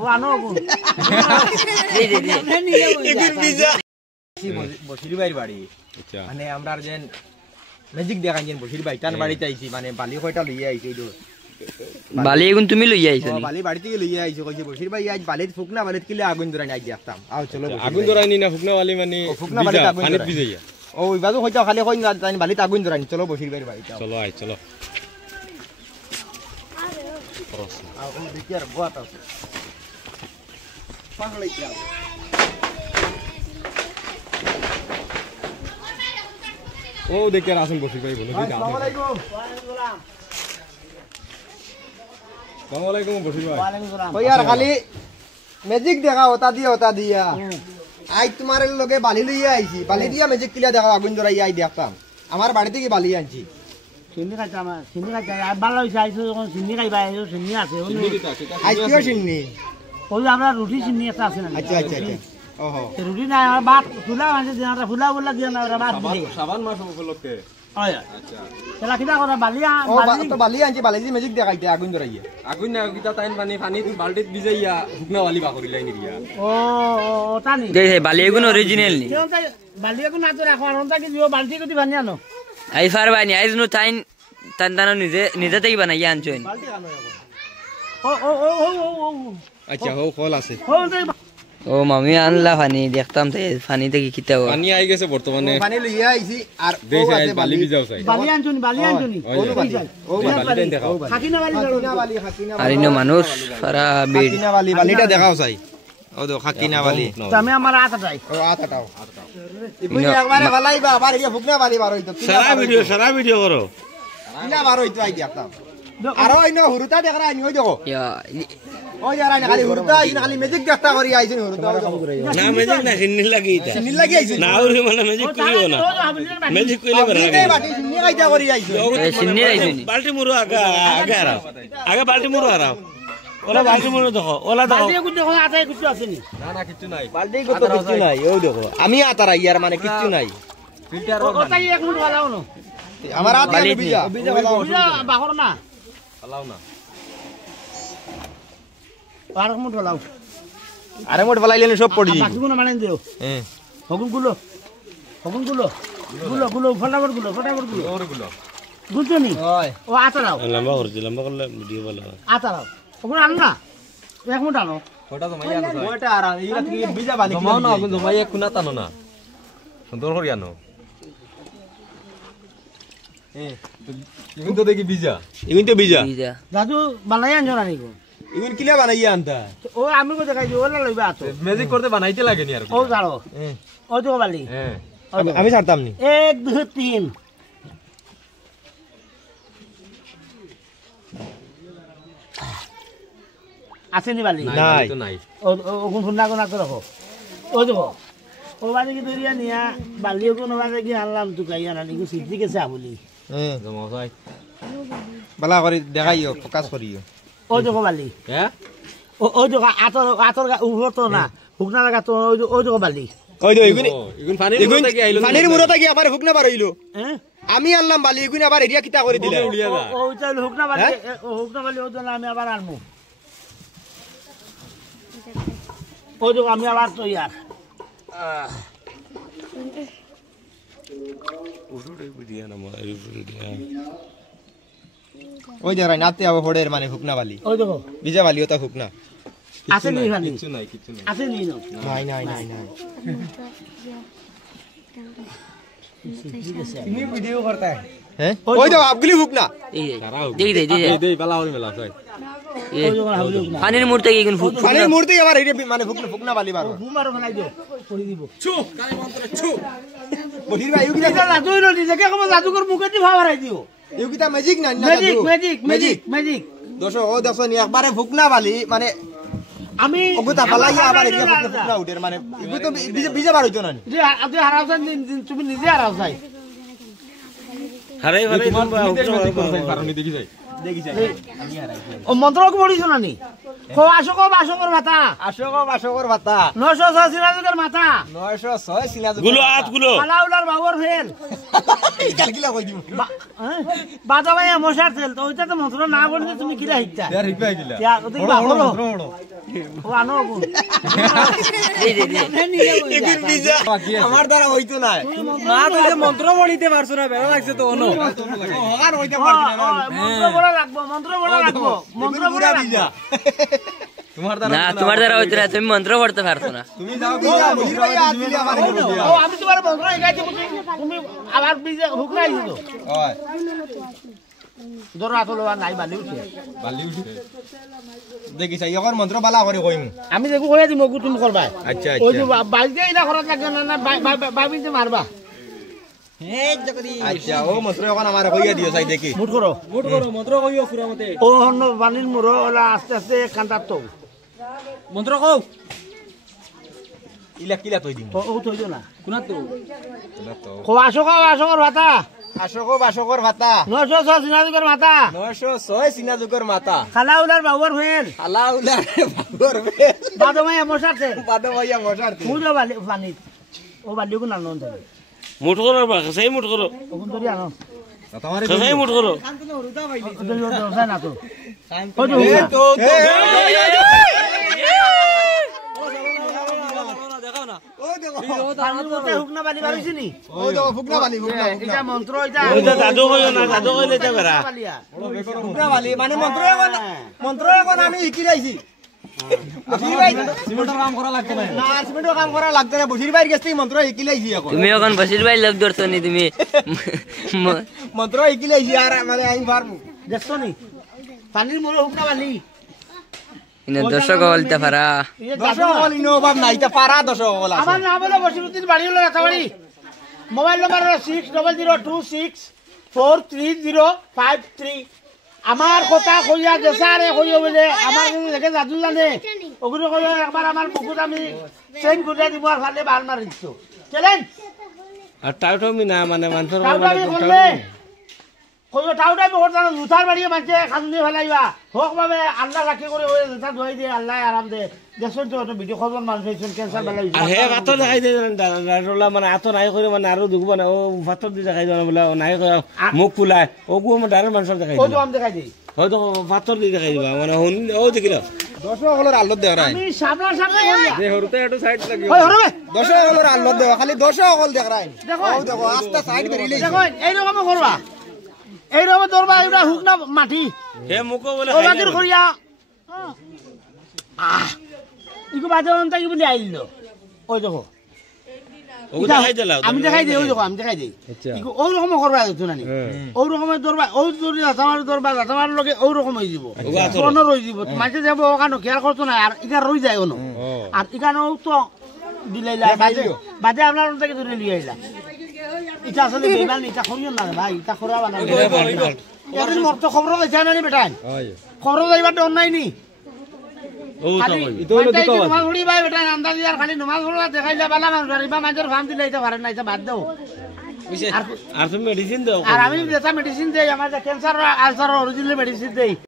ও আনো এই যে এগুন বিজা বসির ভাইয়ের বাড়ি আচ্ছা মানে আমরা যেন ম্যাজিক দেখাই যেন বসির ভাই তার বাড়িতে আইছি মানে বালি কয়টা লইয়া আইছি এইটো বালি এগুন তুমি লইয়া আইছো নি বালি বাড়ি থেকে লইয়া আইছো কইছে বসির ভাই আজ বালিত ফুকনা বালিত কিলে আগুন ধরাই আই দেখতাম আও চলো আগুন ধরাই নি না ফুকনা বালি মানে ফুকনা বালিত আগুন পানিত ভিজাইয়া ও ওই বাজু কইতা খালি কই না জানি বালিত আগুন ধরাই চলো বসির ভাইয়ের বাড়ি যাও চলো আই চলো আও দেখি আর বুয়াত আছে পাগলাই যাও ও দেখে আসেন বসির ভাই বলো দিদা আসসালামু আলাইকুম আসসালামু আলাইকুম বসির ভাই কই আর খালি ম্যাজিক দেখা ওটা দিয়া আই তোমার লগে বালি লইয়া আইছি বালি দিয়া ম্যাজিক কিলা দেখা আগুন ধরাই আই দেখতাম আমার বাড়ি থেকে বালি আনছি চিনি খাইছে আর ভালো হইছে আইছো যখন চিনি খাইবা আইছো চিনি আছে আই কিও চিনি ওই আমরা রুটি চিনি একটা আছে না আচ্ছা আচ্ছা আচ্ছা ওহো রুটি না আমার বাত ফুলা আছে দিনা ফুলা বলা দিয়া না বাত দিয়ে সাবান মাস উপলক্ষে হয় আচ্ছা তাহলে কিটা করে বালিয়া তো বালি আনছি বালি দিয়ে ম্যাজিক দেখাইতে আগুন ধরাইয়া আগুন না কিটা তাইন পানি বালতিত ভিজাইয়া ফুকনা বালি বাকরি লাই নিয়া ও টানি দেখ বালি এগুন অরিজিনাল নি বালিয়া কো না তো রাখো আর ওটা কি দিও বালতি কতি বানি আনো আই ফার বানি আইজ নো তাইন তান নিজে থেকে বানাইয়া আনছইন বালতি কানো ও ও ও ও আচ্ছা হো কল আছে ও মামি আনলা পানি দেখতাম তাই পানি থেকে কিতাও পানি আই গেছে বর্তমানে পানি লইয়া আইছি আর দেশে আই বালি ভিজাও চাই বালি আনছুনি ওনো বালি ও বালি দেন দেখাও খাকিনা বালি আর ইনো মানুষ সারা বিড় খাকিনা বালি বালিটা দেখাও চাই ও দেখো খাকিনা বালি আমি আমার আটাটাই ও আটাটাও ইবুই একবারে বালাইবা আবার ইয়া ফুকনা বালি বার হইতো সারা ভিডিও করো কিলা বার হইতো আই দেখতাম আর ওই ন হুরুতা দেখরা আনি ওই দেখো ইয়া ওই যারা খালি হুরুতা ইন খালি ম্যাজিক দেখতা করি আইছেন হুরুতা না ম্যাজিক না সিন্নি লাগি এটা সিন্নি লাগি আইছেন না ওরে মানে ম্যাজিক করিও না ম্যাজিক কইলে বড় লাগে এই বাটি সিন্নি কাইতা করি আইছেন সিন্নি আইছনি বালতি মুরো আগে আরাও আগে বালতি মুরো আরাও ওলা বালতি মুরো দেখো ওলা দেখো বালি কো দেখো আটাই কিছু আছে নি না না কিছু নাই বালতি কত কিছু নাই ওই দেখো আমি আতারা ইয়ার মানে কিছু নাই ফিল্টার ওটাই এক মিনিট বালাও না আমার হাত বালি বিজা বিজা বাহর না আলাও না আর মুঠ বালাও আরে মোট বলাইলেন সব পড়ি বাকি গুলো মানে দিও হ্যাঁ হগুন গুলো গুলো ফটাফট গুলো ওরগুলো বুঝছো নি ওই ও আতারাও লম্বা করলে ভিডিও ভালো হয় আতারাও ওগুলো আনো না এক মিনিট আনো ওটা তো মাইয়া না ওটা আর ইলা কি বিজা বালি জমাও না আগুন জমাইয়া কুনা টানো না সুন্দর করে আনো ইগুন তো দেখি বিজা ইগুন তো বিজা বিজা দাদু বানাই আনছো না নিকো ইগুন কিলা বানাইয়া আনতা ও আমি কো দেখাই দিও ওলা লইবা আতো ম্যাজিক করতে বানাইতে লাগে নি আর ও জানো ও তো বালি হ্যাঁ আমি ছাড়তাম নি 1 2 3 আসেনি বালি নাই তো নাই ও ওগুন ফুন্না কোনা তো রাখো ও দেখো ও বালি কি দরিয়া নিয়া বালি কোন বালি কি আনলাম তো গাইয়া না নিকো সিদ্ধি কেছে আবলি হ্যাঁ জমাও চাই বালা করে দেখাইও ফোকাস করিও ও দেখো বালি হ্যাঁ ও দেখো আতর উভর তো না হুকনা লাগা তো ও দেখো বালি ওই দে ইগুন ইগুন পানির মধ্যে থেকে আইলো পানির মুরতা কি আবার হুকনা বার হইলো হ্যাঁ আমি আনলাম বালি ইগুন আবার এরিয়া কিতা করে দিলা উড়িয়া যা ও চাইলে হুকনা বালি ও হুকনা বালি ও তো না আমি আবার আনমু ও দেখো আমি আবার তো ইয়ার উড়ুড়ে ভিডিও না মারি ভিডিও ওই যারা নাতে আবার ফড়ের মানে হুকনা বালি ও দেখো বিজা বালি ওটা হুকনা আসেনি বালি কিছু নাই কিছু নাই আসেনি না নাই তুমি ভিডিও করতা হ্যাঁ ওই তো আপগুলি হুকনা এই দেখি দেই বালা হরি মেলা চাই ও দেখো হাবলি না পানির মূর্তি এগুন ফুট পানির মূর্তি আবার এরিয়া মানে হুকনা বালি বার ঘুমারো বানাই দিও পড়ি দিব বহির ভাই ইউকিতা এটা জাদু হইলো নিজেকে কম জাদুকর মুখে দি ভাব হারাই দিও ইউকিতা ম্যাজিক না না ম্যাজিক দোষো ও দেখো নি একবারে হুকনা বালি মানে আমি ওগুতা ফালাইয়া আবার এরিয়া হুকনা উঠের মানে ইগু তো বিজা বার হইতো না যে আপনি হারাওছেন তুমি নিজে হারাও চাই হারাই হারাই তোমার ম্যাজিক করতে পারো নি দেখি যাই ও মন্ত্র কি পড়িছ না নি আশোক বাসকর মাথা বাসকর ভাতা 906 সিরাজুকের মাথা 906 সিলাজ গুলো হাত গুলো আলাউলার বাবর ফেল কালকিলা কই দিমু বাদা ভাই মশার তেল তো ওইটা তো মন্ত্র না বলতে তুমি কিরা হিচ্ছা ইয়ার হিপা গিলা ইয়া ওদিক বাহরো ও আনো গুণ এদিন বিজা আমার দ্বারা হইতো না মা তুই যে মন্ত্র বলিতে পারছ না বেড়া লাগছে তো অন্য হগার হইতে পারছ না মন্ত্র বড় রাখবো মন্ত্র বড় রাখবো না তোমার দ্বারা হইতো না তুমি মন্ত্র পড়তে পারছো না তুমি যাও বিজা মুজির ভাই আসলে আমার ও আমি তোমার মন্ত্র শিখাইছি তুমি আবার বিজে হুকরাই দিছো হয় দরা তোলো নাই বালি উঠে বালি উঠে দেখি চাই এখন মন্ত্র বালা করে কইম আমি দেখো কইয়া দিমু তুমি করবা আচ্ছা ওই যে বালকে ইলা করা লাগে না না বাইবিতে মারবা আচ্ছা ও মন্ত্র এখন আমার কইয়া দিও চাই দেখি মুট করো মন্ত্র কইও পুরা মতে ও হন্ন বালির মুরো ওলা আস্তে আস্তে কান্দার তো মন্ত্র কও ইলা কিলা কই দিম ও থইছো না কোনা তো কো আশোকর ভাতা বাসকর ভাতা 906 সিরাজুকের মাথা 906 সিনাজুকর মাতা খালাউলার বাবর ফেল আলাউলা বাবর বাদো ভাই মশার তেল বাদো ভাইয়া মশার মুজো বালি পানি ও বালি কোন আনো দেবে মুঠ করো সেই মুঠ করো ওখান ধরে আনো তোমারে সেই মুঠ করো ওদের দরকার না তো ওই তো ও দেখো পানির মধ্যে হুকনা বালি বাড়িছি নি ও দেখো ফুকনা বালি এটা মন্ত্র এটা ওইটা দাদু কইও না দাদু কইলে তে বেরা ফুকনা বালি মানে মন্ত্র এখন আমি শিখি রাইছি সিমেন্টের কাম করা লাগছে না না সিমেন্টের কাম করা লাগতে না বসির বাইরে গেছি মন্ত্র শিখি লাইছি এখন তুমি এখন বসির ভাই লোক ধরছো নি তুমি মন্ত্র শিখি লাইছি আর মানে আমি পারবো দেখছো নি পানির মুরো হুকনা বালি দর্শক বলতে পারা দর্শক হল ইনো অভাব নাই তা পারা দর্শক হল আছে আমার নাম হলো বসিরুদ্দিন বাড়ি হলো রাতাবাড়ি মোবাইল নাম্বার হলো 6002643053 আমার কথা কইয়া গেছে আরে কইও বলে আমার কোনো দেখে জাদু জানে ওগুলো কইও একবার আমার বুকুত আমি চেঞ্জ করে দিব আর ফালে বাল মারি দিছো চলেন আর টাউটমি না মানে মানুষের টাউটামি করলে কইও টাউটামি করতে না জুতার বাড়িয়ে মাঝে খাজুনি ফেলাইবা হোক ভাবে আল্লাহ রাখি করে ওই জুতা ধুই দিয়ে আল্লাহ আরাম দে দেখুন তো ভিডিও খবর মানুষ হয়েছেন ক্যান্সার বেলা আর হে ভাত দেখাই দে দাদা মানে আতো নাই করে মানে আরো দুগব না ও ভাত দি দেখাই দেন বলে নাই মুখ ফুলাই ও গো মানে ডাইরেক্ট মানুষের দেখাই ও দিই তো আমি দেখাই দিই হয়তো ভাত দি দেখাই দিবা মানে ও দেখিল দর্শক হলর আল্লত দেওয়া রাই আমি সামনা সামনে কইয়া যে হরুতে একটু সাইড লাগি ওই হরবে দর্শক হলর আল্লত দেওয়া খালি দর্শক হল দেখ রাই দেখো। ও দেখো আস্তে সাইড করে লইছি দেখো এইরকম করবা এইরকম ধরবা এটা হুকনা মাটি হে মুখো বলে ও বাকির করিয়া ইকো বাজে অন্তা কি বলি আইলো ওই দেখো ও দেখাই দিলা আমি দেখাই দিই ওই দেখো আমি দেখাই দিই ইকো ওই রকম করবা তো নানি ওই রকমের দরবা ওই দরি তোমার দরবা তোমার লগে ওই রকম হই দিব কোন রই দিব মাঝে যাব ওখানে কেয়ার করতো না আর ইকা রই যায় ওনো আর ইকানো তো দিলাইলা বাজে বাজে আপনার থেকে ধরে লিয়ে আইলা এটা আসলে বেমান এটা করিও না ভাই এটা করা বানা এদিন মোর তো খবর দেখাই না বেটাই খবর যাইবার ডর নাই নি ও তো খালি নমাজ পড়ি ভাই বেটা আন্দাজ আর খালি নমাজ পড়া দেখাইলে বালা মানুষ আর ইবা মাঝের ফার্ম দিলে এটা পারে না এটা বাদ দাও আর তুমি মেডিসিন দাও আর আমি যেটা মেডিসিন দেই আমার যে ক্যান্সার আলসার অরিজিনাল মেডিসিন দেই